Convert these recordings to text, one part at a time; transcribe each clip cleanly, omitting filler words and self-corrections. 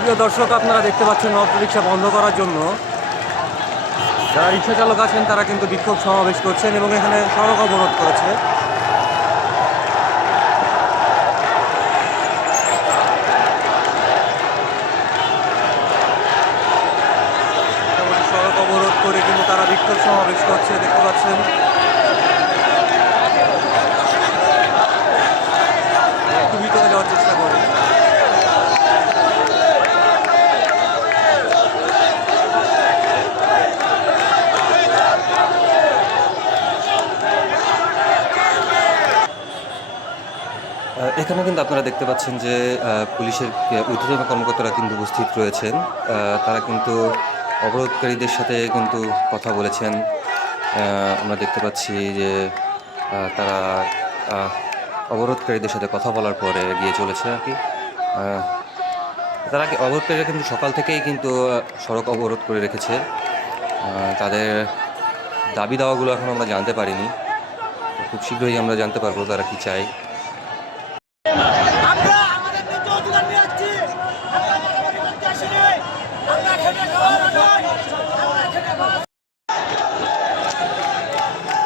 প্রিয় দর্শক, আপনারা দেখতে পাচ্ছেন অটোরিকশা বন্ধ করার জন্য যারা রিক্সা চালক আছেন তারা কিন্তু বিক্ষোভ সমাবেশ করছেন এবং এখানে সড়ক অবরোধ করেছে। সড়ক অবরোধ করে কিন্তু তারা বিক্ষোভ সমাবেশ করছে, দেখতে পাচ্ছেন। একটু ভিতরে যাওয়ার চেষ্টা করি। এখানে কিন্তু আপনারা দেখতে পাচ্ছেন যে পুলিশের ঊর্ধ্বতন কর্মকর্তারা কিন্তু উপস্থিত রয়েছেন। তারা কিন্তু অবরোধকারীদের সাথে কিন্তু কথা বলেছেন। আমরা দেখতে পাচ্ছি যে তারা অবরোধকারীদের সাথে কথা বলার পরে এগিয়ে চলেছে আর কি। তারা অবরোধকারীরা কিন্তু সকাল থেকেই কিন্তু সড়ক অবরোধ করে রেখেছে। তাদের দাবি দাওয়াগুলো এখন আমরা জানতে পারিনি, খুব শীঘ্রই আমরা জানতে পারবো তারা কি চায়।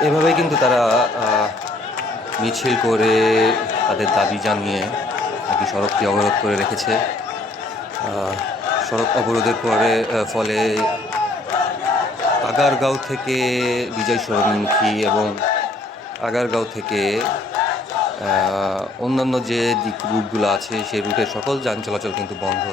এভাবেই কিন্তু তারা মিছিল করে তাদের দাবি জানিয়ে নাকি সড়কটি অবরোধ করে রেখেছে। সড়ক অবরোধের ফলে আগারগাঁও থেকে বিজয় সরণমুখী এবং আগারগাঁও থেকে অন্যান্য যে রুটগুলো আছে সেই রুটের সকল যান চলাচল কিন্তু বন্ধ।